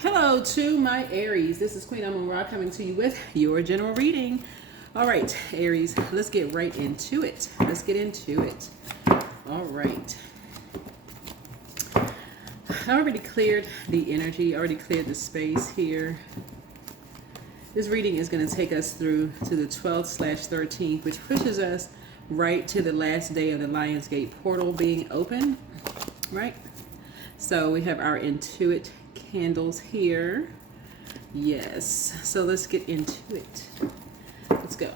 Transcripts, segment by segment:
Hello to my Aries. This is Queen Amun Ra coming to you with your general reading. All right, Aries, let's get right into it. Let's get into it. All right. I already cleared the energy, already cleared the space here. This reading is going to take us through to the 12/13th, which pushes us right to the last day of the Lionsgate portal being open, right? So we have our Intuit candles here. Yes, so let's get into it. Let's go.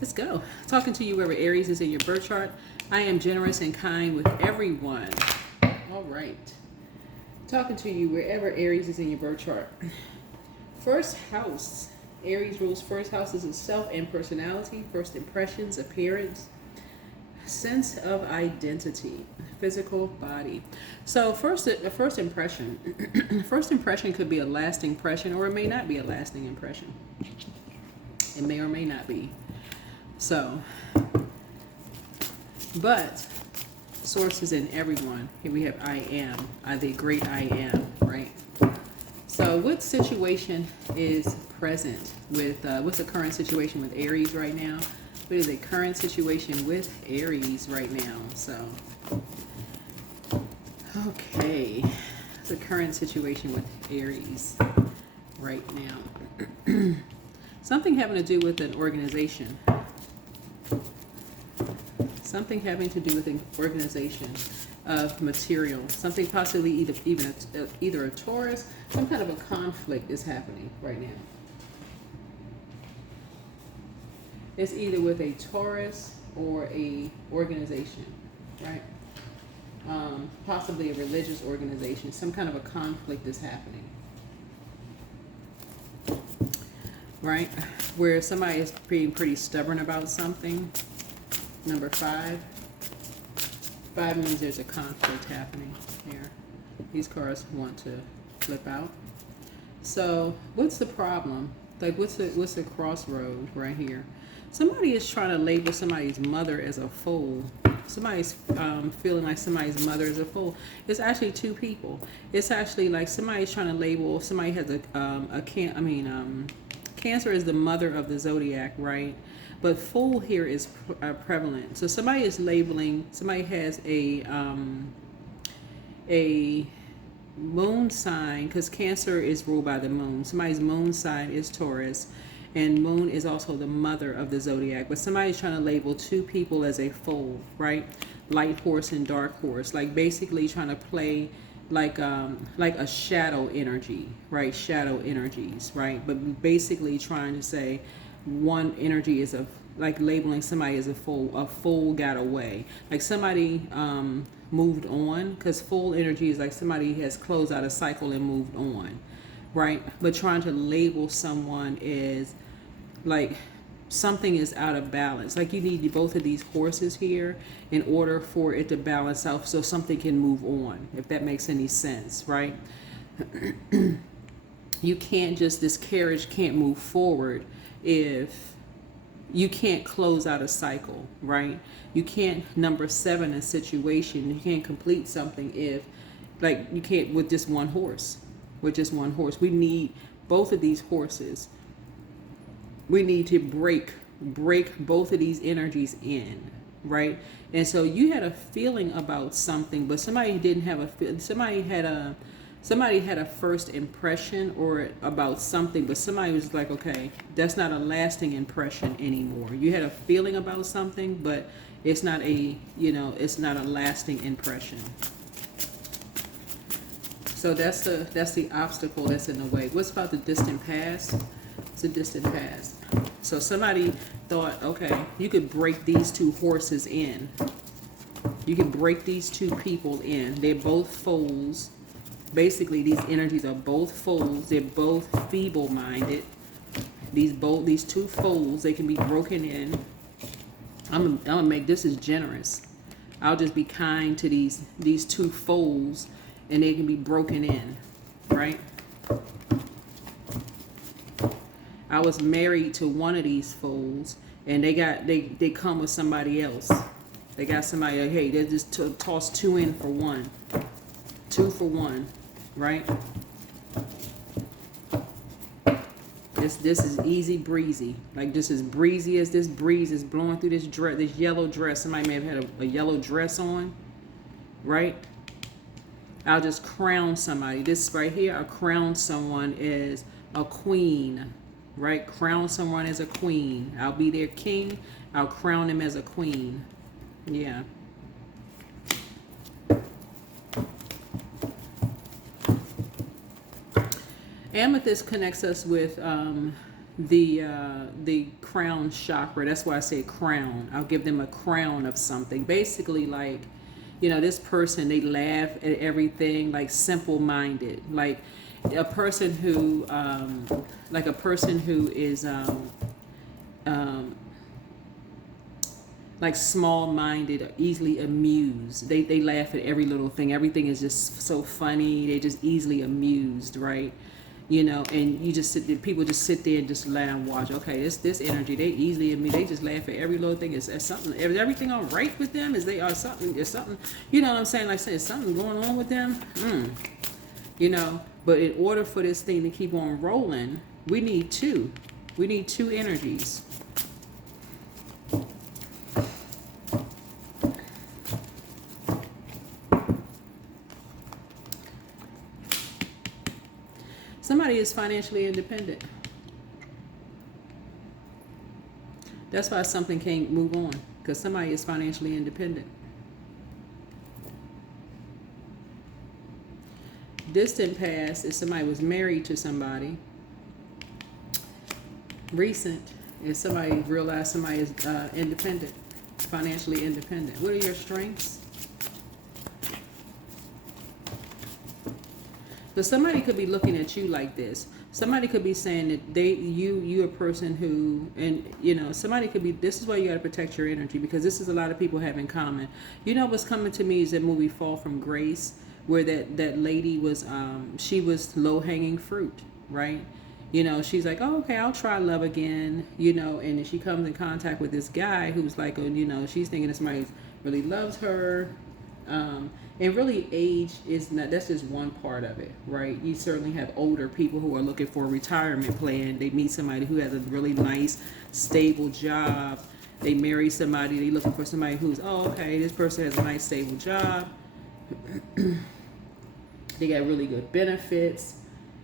Let's go. Talking to you wherever Aries is in your birth chart. I am generous and kind with everyone. All right. Talking to you wherever Aries is in your birth chart. First house. Aries rules first houses of self and personality, first impressions, appearance, sense of identity, physical body. So the first impression, first impression could be a lasting impression, or it may not be a lasting impression. It may or may not be. So, but sources in everyone. Here we have I am, the great I am, right? So what situation is present with, what's the current situation with Aries right now? What is the current situation with Aries right now? So, okay. The current situation with Aries right now. Something having to do with an organization. Something having to do with an organization of material. Something possibly either a Taurus, some kind of a conflict is happening right now. It's either with a Taurus or a organization, right? Possibly a religious organization. Some kind of a conflict is happening, right? Where somebody is being pretty stubborn about something. Number 5. 5 means there's a conflict happening here. These cards want to flip out. So what's the problem? Like what's the crossroad right here? Somebody is trying to label somebody's mother as a fool. Somebody's feeling like somebody's mother is a fool. It's actually two people. It's actually like somebody's trying to label. Somebody has Cancer is the mother of the zodiac, right? But fool here is prevalent. So somebody is labeling. Somebody has a moon sign, because Cancer is ruled by the moon. Somebody's moon sign is Taurus, and moon is also the mother of the zodiac. But somebody's trying to label two people as a fool, right? Light horse and dark horse, like basically trying to play like a shadow energy, right? Shadow energies, right? But basically trying to say one energy is like labeling somebody as a fool. A fool got away, like somebody moved on, because full energy is like somebody has closed out a cycle and moved on, right? But trying to label someone is like something is out of balance. Like you need both of these horses here in order for it to balance out, so something can move on, if that makes any sense, right? You can't just, this carriage can't move forward if you can't close out a cycle, right? You can't number 7 a situation. You can't complete something if, like, you can't with just one horse. With just one horse. We need both of these horses. We need to break both of these energies in, right? And so you had a feeling about something, but somebody didn't have a feeling. Somebody had a first impression or about something, but somebody was like, okay, that's not a lasting impression anymore. You had a feeling about something, but it's not it's not a lasting impression. So that's the obstacle that's in the way. What's about the distant past? It's a distant past. So somebody thought, okay, you could break these two horses in. You can break these two people in. They're both foals. Basically, these energies are both foals. They're both feeble-minded. These two foals, they can be broken in. I'm gonna make this as generous. I'll just be kind to these two foals, and they can be broken in, right? I was married to one of these fools, and they come with somebody else. They got somebody like, hey, they just toss two in for one, 2 for 1, right? This is easy breezy, like just as breezy as this breeze is blowing through this dress, this yellow dress. Somebody may have had a yellow dress on, right? I'll just crown somebody. This right here, I crown someone as a queen, right? Crown someone as a queen. I'll be their king. I'll crown them as a queen. Yeah. Amethyst connects us with the crown chakra. That's why I say crown. I'll give them a crown of something. Basically, like, this person, they laugh at everything, like simple-minded, like a person who is like small-minded, or easily amused. They laugh at every little thing. Everything is just so funny. They're just easily amused, right? And you just people just sit there and just laugh and watch. Okay, this energy, they easily amused. They just laugh at every little thing. Is something? Is everything all right with them? Is something? Is something? You know what I'm saying? Like, say, is something going on with them? But in order for this thing to keep on rolling, we need two. We need two energies. Somebody is financially independent. That's why something can't move on, because somebody is financially independent. Distant past is somebody was married to somebody. Recent is somebody realized somebody is independent, financially independent. What are your strengths? So somebody could be looking at you like this. Somebody could be saying that you're a person who, and somebody could be, this is why you got to protect your energy, because this is a lot of people have in common. What's coming to me is that movie Fall from Grace, where that lady was, she was low-hanging fruit, right? She's like, oh, okay, I'll try love again, and then she comes in contact with this guy who's like, she's thinking that somebody really loves her. And really, age is not, that's just one part of it, right? You certainly have older people who are looking for a retirement plan. They meet somebody who has a really nice, stable job. They marry somebody, they're looking for somebody who's, oh, okay, this person has a nice, stable job. They got really good benefits,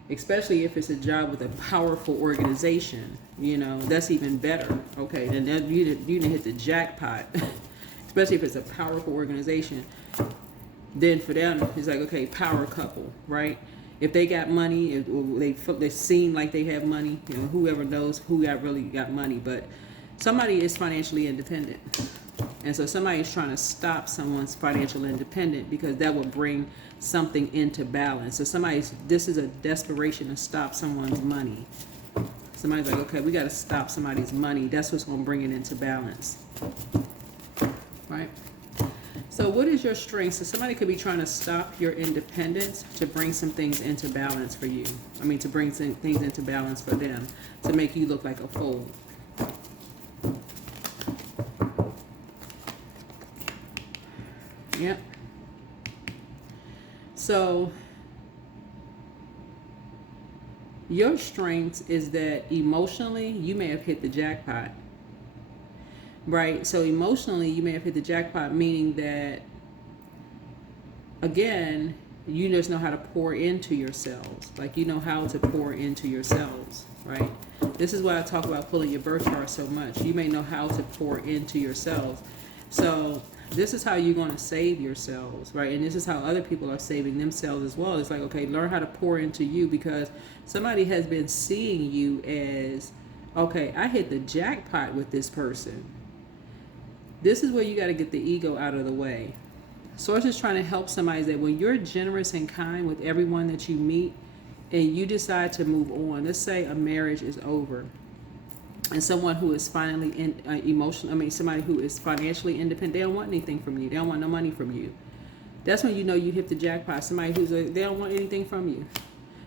especially if it's a job with a powerful organization. That's even better. Okay, then you didn't hit the jackpot, especially if it's a powerful organization. Then for them, it's like, okay, power couple, right? If they got money, they seem like they have money, whoever knows who really got money, but somebody is financially independent. And so somebody is trying to stop someone's financial independence, because that would bring something into balance. So this is a desperation to stop someone's money. Somebody's like, okay, we got to stop somebody's money. That's what's going to bring it into balance, right? So what is your strength? So somebody could be trying to stop your independence to bring some things into balance for you. To bring some things into balance for them, to make you look like a fool. Yep. So your strength is that emotionally you may have hit the jackpot. Right? So emotionally, you may have hit the jackpot, meaning that, again, you just know how to pour into yourselves. Like, you know how to pour into yourselves, right? This is why I talk about pulling your birth chart so much. You may know how to pour into yourselves. So this is how you're going to save yourselves, right? And this is how other people are saving themselves as well. It's like, okay, learn how to pour into you, because somebody has been seeing you as, okay, I hit the jackpot with this person. This is where you got to get the ego out of the way. Source is trying to help somebody that when you're generous and kind with everyone that you meet, and you decide to move on, let's say a marriage is over, and someone who is finally somebody who is financially independent, they don't want anything from you. They don't want no money from you. That's when you know you hit the jackpot. Somebody they don't want anything from you.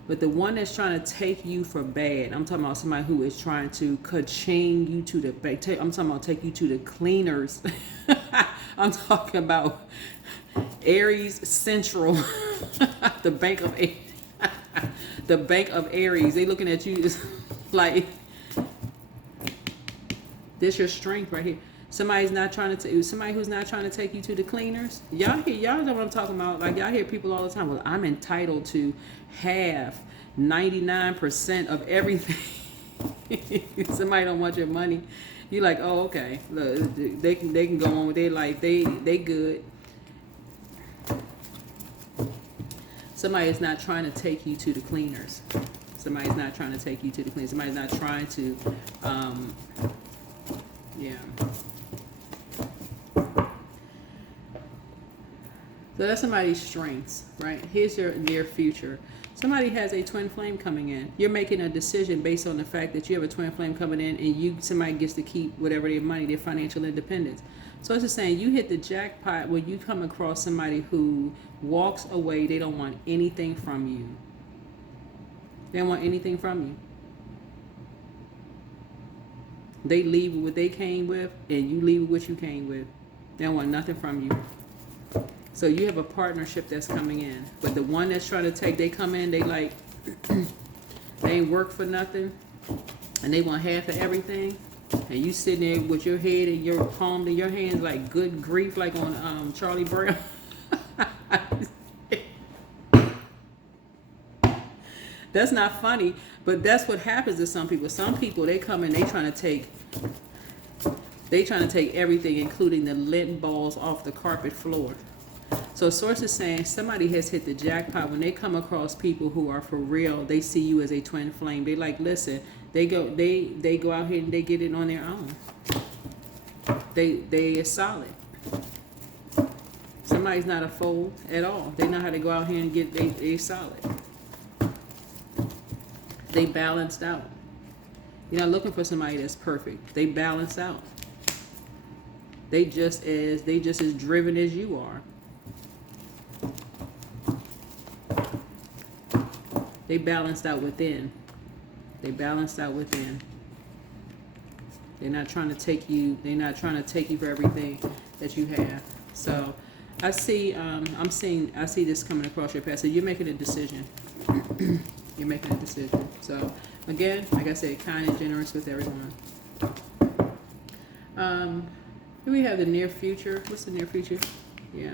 But the one that's trying to take you for bad, I'm talking about somebody who is trying to ka-ching you to the back. I'm talking about take you to the cleaners. I'm talking about Aries Central, the bank of the bank of Aries. They looking at you like this your strength right here. Somebody who's not trying to take you to the cleaners. Y'all know what I'm talking about. Like y'all hear people all the time. Well, I'm entitled to half, 99% of everything. Somebody don't want your money. You like, oh, okay. Look, they can go on with their life. They good. Somebody is not trying to take you to the cleaners. Somebody's not trying to take you to the cleaners. Somebody's not trying to, yeah. So that's somebody's strengths, right? Here's your near future. Somebody has a twin flame coming in. You're making a decision based on the fact that you have a twin flame coming in, and somebody gets to keep whatever their money, their financial independence. So it's just saying you hit the jackpot when you come across somebody who walks away. They don't want anything from you. They don't want anything from you. They leave with what they came with, and you leave with what you came with. They don't want nothing from you. So you have a partnership that's coming in. But the one that's trying to take, they come in, they like, they ain't work for nothing, and they want half of everything. And you sitting there with your head and your palm in your hands like good grief, like on Charlie Brown. That's not funny, but that's what happens to some people. Some people, they come in, they trying to take everything, including the lint balls off the carpet floor. So source is saying somebody has hit the jackpot when they come across people who are for real. They see you as a twin flame. They like, listen, they go out here and they get it on their own. They are solid. Somebody's not a fool at all. They know how to go out here and get they solid. They balanced out. You're not looking for somebody that's perfect. They balance out. They just as driven as you are. They balanced out within. They balanced out within. They're not trying to take you. They're not trying to take you for everything that you have. So, I see. I see this coming across your path. So you're making a decision. You're making a decision. So again, like I said, kind and generous with everyone. Here we have the near future. What's the near future? Yeah.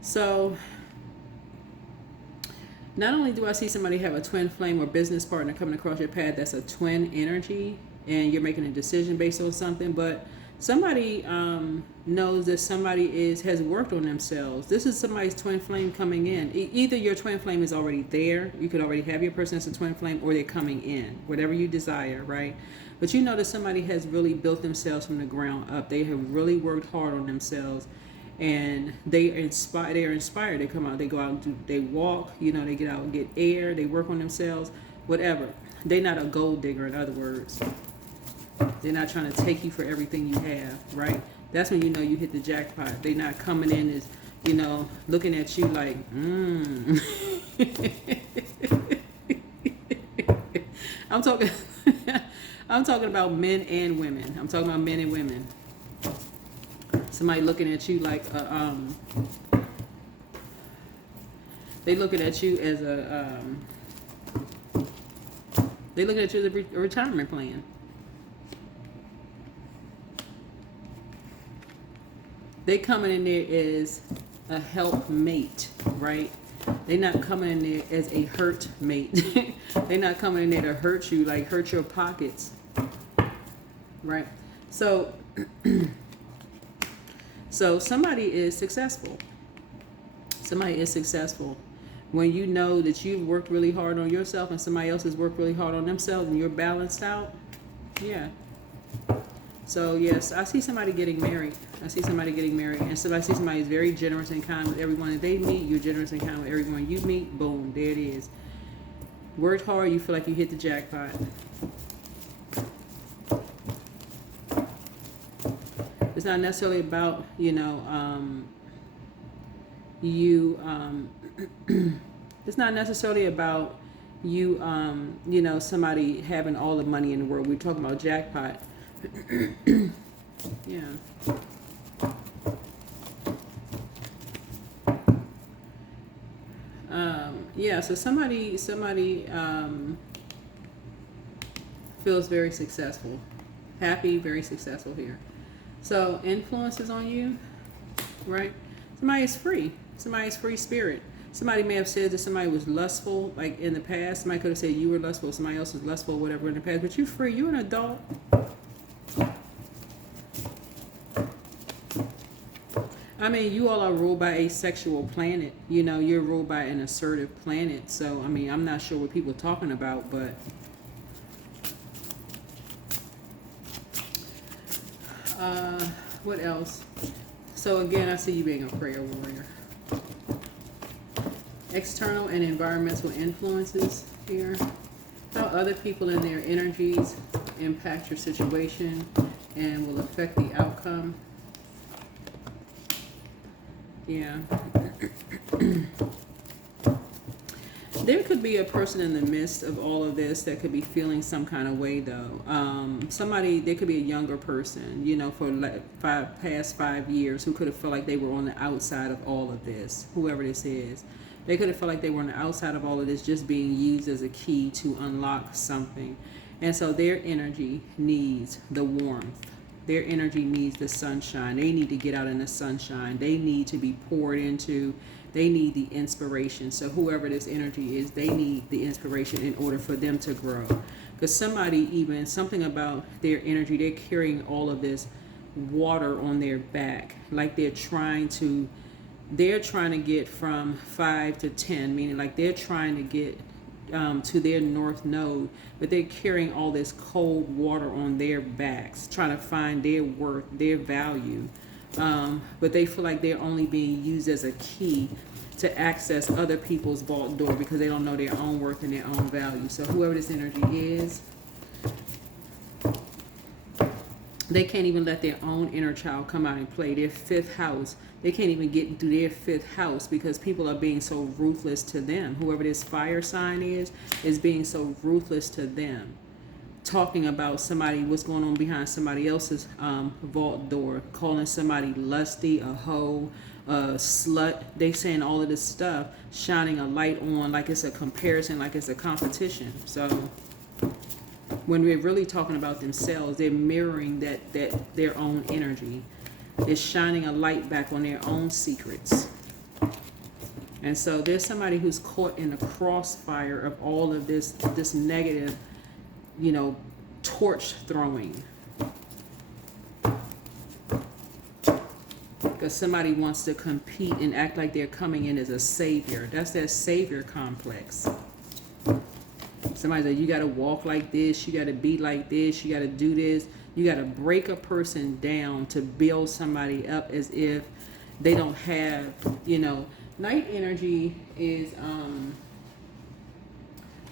So not only do I see somebody have a twin flame or business partner coming across your path that's a twin energy, and you're making a decision based on something, but somebody knows that somebody has worked on themselves. This is somebody's twin flame coming in. Either your twin flame is already there, you could already have your person as a twin flame, or they're coming in, whatever you desire, right? But you know that somebody has really built themselves from the ground up. They have really worked hard on themselves, and they are inspired. They come out, they go out and they walk, they get out and get air, they work on themselves, whatever. They're not a gold digger, in other words. They're not trying to take you for everything you have, right? That's when you know you hit the jackpot. They're not coming in as, looking at you like, I'm talking about men and women. I'm talking about men and women. Somebody looking at you like they looking at you as a they looking at you as a retirement plan. They coming in there as a help mate, right? They're not coming in there as a hurt mate. They're not coming in there to hurt you, like hurt your pockets, right? So somebody is successful. Somebody is successful when you know that you've worked really hard on yourself and somebody else has worked really hard on themselves and you're balanced out. Yeah. So yes, I see somebody getting married. And so I see somebody who's very generous and kind with everyone that they meet. You're generous and kind with everyone you meet. Boom, there it is. Worked hard, you feel like you hit the jackpot. It's not necessarily about, it's not necessarily about you, you know, somebody having all the money in the world. We're talking about jackpot. Yeah. Yeah, so somebody feels very successful, happy, very successful here. So influences on you, right? Somebody is free. Somebody is free spirit. Somebody may have said that somebody was lustful, like in the past. Somebody could have said you were lustful, somebody else was lustful, whatever in the past. But you're free. You're an adult. I mean, you all are ruled by a sexual planet. You know, you're ruled by an assertive planet. So, I mean, I'm not sure what people are talking about, but what else? So again, I see you being a prayer warrior. External and environmental influences here. How other people and their energies impact your situation and will affect the outcome. Yeah. There could be a person in the midst of all of this that could be feeling some kind of way, though. There could be a younger person, you know, for like past 5 years who could have felt like they were on the outside of all of this, whoever this is. They could have felt like they were on the outside of all of this, just being used as a key to unlock something. And so their energy needs the warmth. Their energy needs the sunshine. They need to get out in the sunshine. They need to be poured into. They need the inspiration. So whoever this energy is, they need the inspiration in order for them to grow. Because something about their energy, they're carrying all of this water on their back. Like they're trying to get from 5 to 10, meaning like they're trying to get to their north node, but they're carrying all this cold water on their backs, trying to find their worth, their value. But they feel like they're only being used as a key to access other people's vault door because they don't know their own worth and their own value. So whoever this energy is, they can't even let their own inner child come out and play. Their fifth house, they can't even get into their fifth house because people are being so ruthless to them. Whoever this fire sign is being so ruthless to them. Talking about what's going on behind somebody else's vault door, calling somebody lusty, a hoe, a slut. They saying all of this stuff, shining a light on like it's a comparison, like it's a competition. So when we're really talking about themselves, they're mirroring that their own energy. Is shining a light back on their own secrets. And so there's somebody who's caught in the crossfire of all of this negative, you know, torch throwing. Because somebody wants to compete and act like they're coming in as a savior. That's that savior complex. Somebody's like, you got to walk like this, you got to be like this, you got to do this. You got to break a person down to build somebody up as if they don't have, you know. Night energy is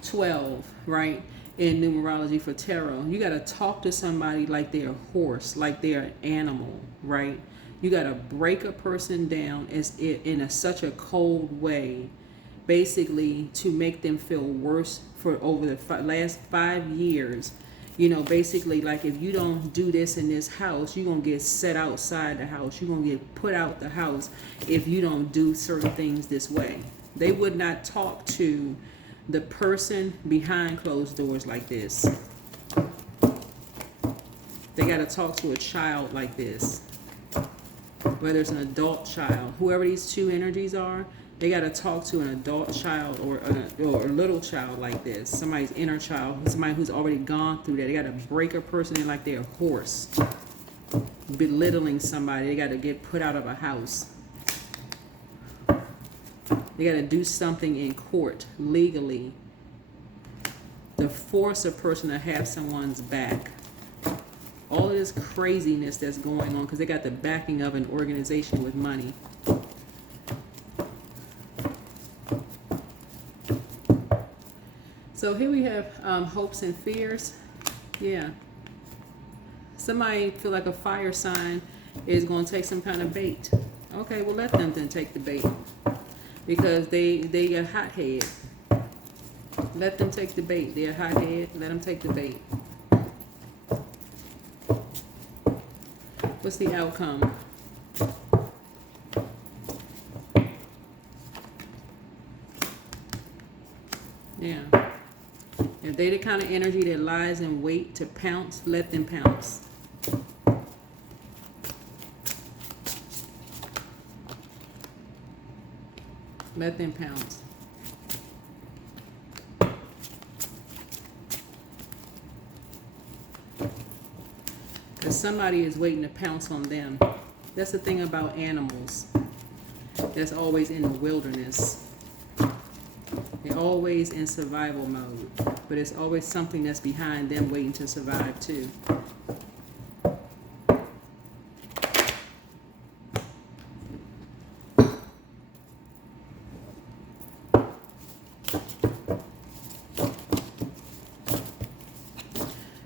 12, right? In numerology for tarot. You got to talk to somebody like they're a horse, like they're an animal, right? You got to break a person down in such a cold way, basically to make them feel worse for over the last 5 years. You know, basically, like if you don't do this in this house, you're going to get set outside the house. You're going to get put out the house if you don't do certain things this way. They would not talk to the person behind closed doors like this. They got to talk to a child like this. Whether it's an adult child, whoever these two energies are, they got to talk to an adult child or a little child like this. Somebody's inner child, somebody who's already gone through that. They got to break a person in like they're a horse. Belittling somebody. They got to get put out of a house. They got to do something in court, legally, to force a person to have someone's back. All of this craziness that's going on because they got the backing of an organization with money. So here we have hopes and fears. Yeah. Somebody feel like a fire sign is going to take some kind of bait. Okay, well let them then take the bait. Because they get hot head. Let them take the bait. They're hot-head. Let them take the bait. What's the outcome? Yeah. If they the kind of energy that lies in wait to pounce, let them pounce. Let them pounce. Because somebody is waiting to pounce on them. That's the thing about animals. That's always in the wilderness. They're always in survival mode. But it's always something that's behind them waiting to survive too.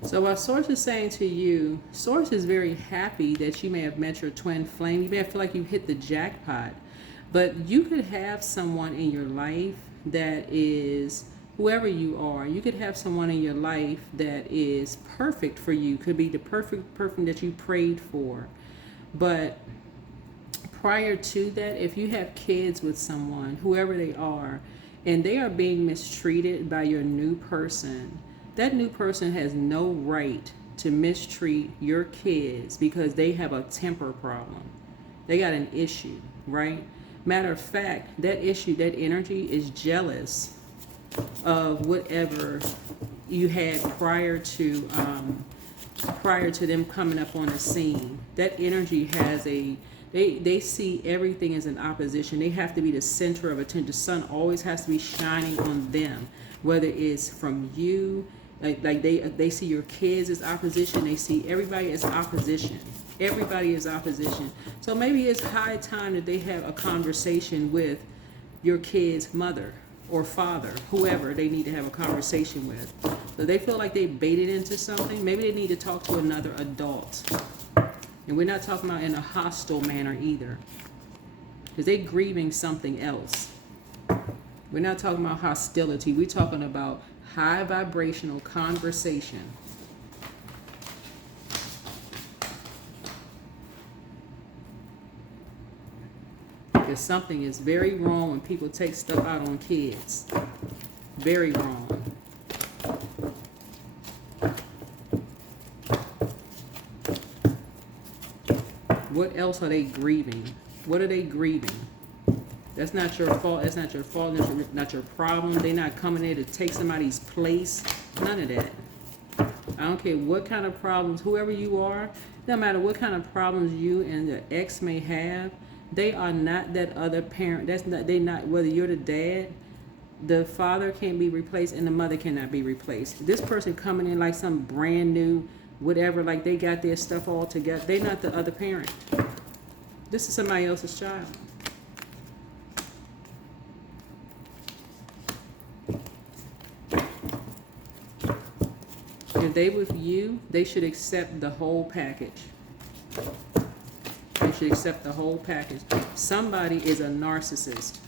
So what Source is saying to you, Source is very happy that you may have met your twin flame. You may feel like you hit the jackpot. But you could have someone in your life that is, whoever you are, you could have someone in your life that is perfect for you. Could be the perfect person that you prayed for. But prior to that, if you have kids with someone, whoever they are, and they are being mistreated by your new person, that new person has no right to mistreat your kids because they have a temper problem. They got an issue, right? Matter of fact, that issue, that energy is jealous of whatever you had prior to them coming up on the scene. That energy has they see everything as an opposition. They have to be the center of attention. The sun always has to be shining on them, whether it's from you. Like they see your kids as opposition. They see everybody as opposition. Everybody is opposition. So maybe it's high time that they have a conversation with your kid's mother or father, whoever they need to have a conversation with. So they feel like they baited into something. Maybe they need to talk to another adult. And we're not talking about in a hostile manner either, because they're grieving something else. We're not talking about hostility. We're talking about high vibrational conversation. Because something is very wrong when people take stuff out on kids. Very wrong. What else are they grieving? What are they grieving? That's not your fault. That's not your fault. That's not your problem. They're not coming there to take somebody's place. None of that. I don't care what kind of problems, whoever you are, no matter what kind of problems you and the ex may have, they are not that other parent. That's not, they not, whether you're the dad, the father can't be replaced and the mother cannot be replaced. This person coming in like some brand new, whatever, like they got their stuff all together. They're not the other parent. This is somebody else's child. If they with you, they should accept the whole package. They should accept the whole package. Somebody is a narcissist.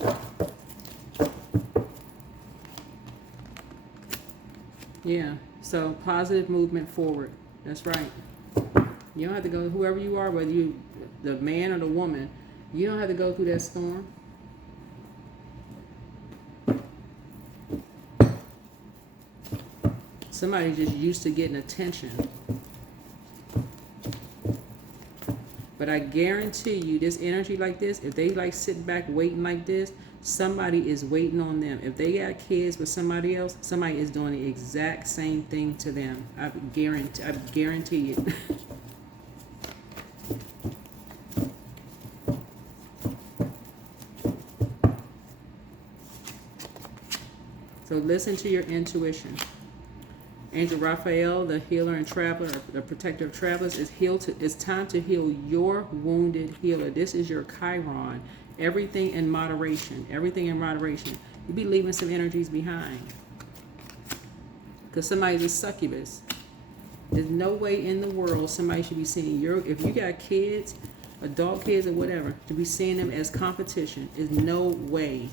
Yeah, so positive movement forward. That's right. You don't have to go, whoever you are, whether you the man or the woman, you don't have to go through that storm. Somebody's just used to getting attention. But I guarantee you, this energy like this, if they like sitting back waiting like this, somebody is waiting on them. If they got kids with somebody else, somebody is doing the exact same thing to them. I guarantee it. So listen to your intuition. Angel Raphael, the healer and traveler, the protector of travelers, it's time to heal your wounded healer. This is your Chiron. Everything in moderation. Everything in moderation. You be leaving some energies behind. Because somebody's a succubus. There's no way in the world somebody should be seeing if you got kids, adult kids or whatever, to be seeing them as competition. There's no way.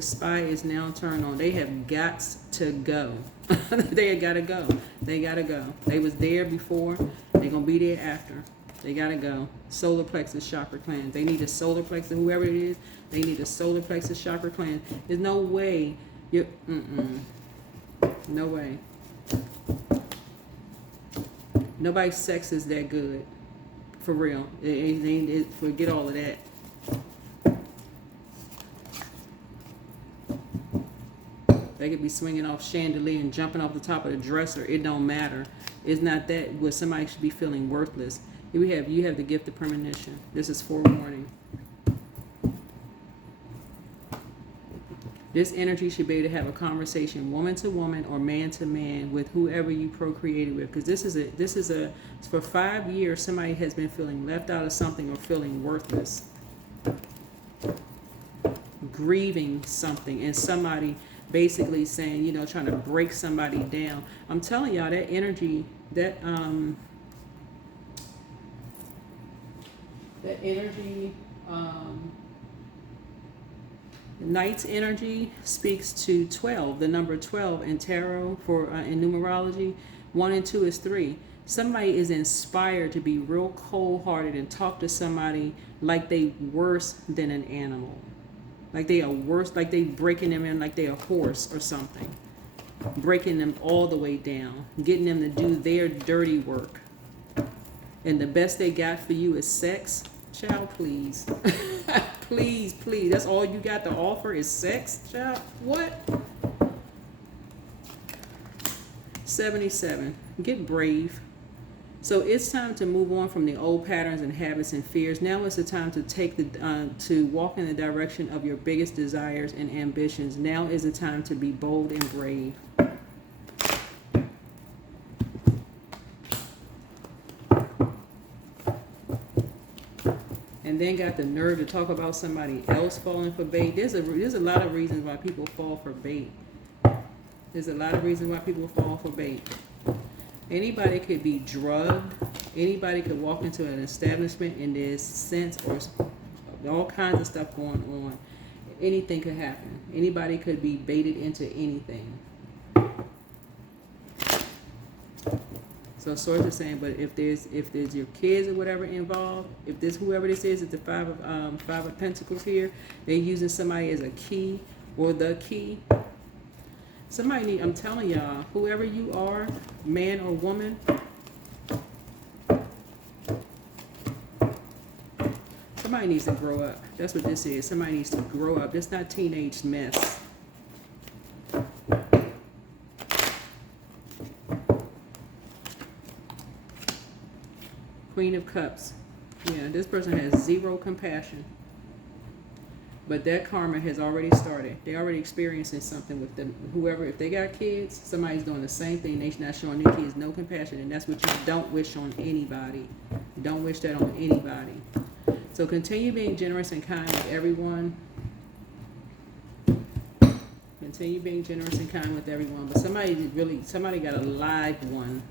The spy is now turned on. They have got to go. They gotta go. They gotta go. They was there before. They're gonna be there after. They gotta go. Solar plexus chakra cleanse. They need a solar plexus, whoever it is. They need a solar plexus chakra cleanse. There's no way you. No way. Nobody's sex is that good, for real. Forget all of that. They could be swinging off chandelier and jumping off the top of the dresser. It don't matter. It's not that where somebody should be feeling worthless. You have the gift of premonition. This is forewarning. This energy should be able to have a conversation, woman to woman or man to man, with whoever you procreated with. Because this is for 5 years, somebody has been feeling left out of something or feeling worthless, grieving something, and somebody basically saying, you know, trying to break somebody down. I'm telling y'all, that energy, that energy, Knight's energy speaks to 12, the number 12 in tarot for in numerology. 1 and 2 is 3. Somebody is inspired to be real cold-hearted and talk to somebody like they worse than an animal. Like they are worse, like they breaking them in like they a horse or something. Breaking them all the way down. Getting them to do their dirty work. And the best they got for you is sex. Child, please. Please, please. That's all you got to offer is sex, child? What? 77. Get brave. So it's time to move on from the old patterns and habits and fears. Now is the time to take to walk in the direction of your biggest desires and ambitions. Now is the time to be bold and brave. And then got the nerve to talk about somebody else falling for bait. There's a lot of reasons why people fall for bait. There's a lot of reasons why people fall for bait. Anybody could be drugged. Anybody could walk into an establishment and there's sense or all kinds of stuff going on. Anything could happen. Anybody could be baited into anything. So Swords is saying, but if there's your kids or whatever involved, if this whoever this is the five of Pentacles here, they're using somebody as a key or the key. Somebody need, I'm telling y'all, whoever you are, man or woman, somebody needs to grow up. That's what this is. Somebody needs to grow up. It's not teenage mess. Queen of Cups. Yeah, this person has zero compassion. But that karma has already started. They're already experiencing something with them. Whoever, if they got kids, somebody's doing the same thing. They're not showing their kids no compassion. And that's what you don't wish on anybody. You don't wish that on anybody. So continue being generous and kind with everyone. Continue being generous and kind with everyone. But somebody got a live one.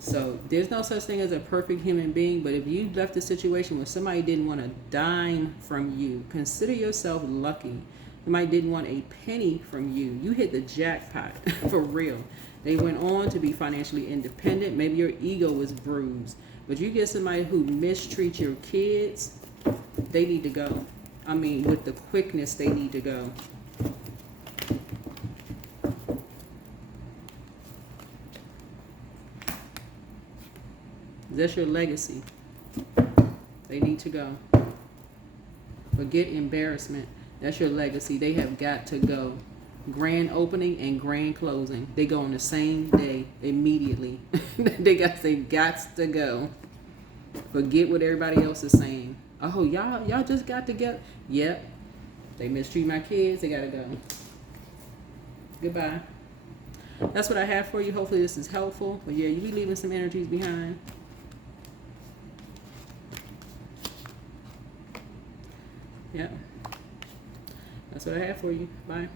So there's no such thing as a perfect human being, but if you left a situation where somebody didn't want a dime from you, consider yourself lucky. Somebody didn't want a penny from you. You hit the jackpot, for real. They went on to be financially independent. Maybe your ego was bruised. But you get somebody who mistreats your kids, they need to go. I mean, with the quickness they need to go. That's your legacy. They need to go. Forget embarrassment. That's your legacy. They have got to go. Grand opening and grand closing. They go on the same day, immediately. they got to go. Forget what everybody else is saying. Oh, y'all just got to get. Yep. They mistreat my kids. They got to go. Goodbye. That's what I have for you. Hopefully this is helpful. But yeah, you be leaving some energies behind. Yeah. That's what I have for you. Bye.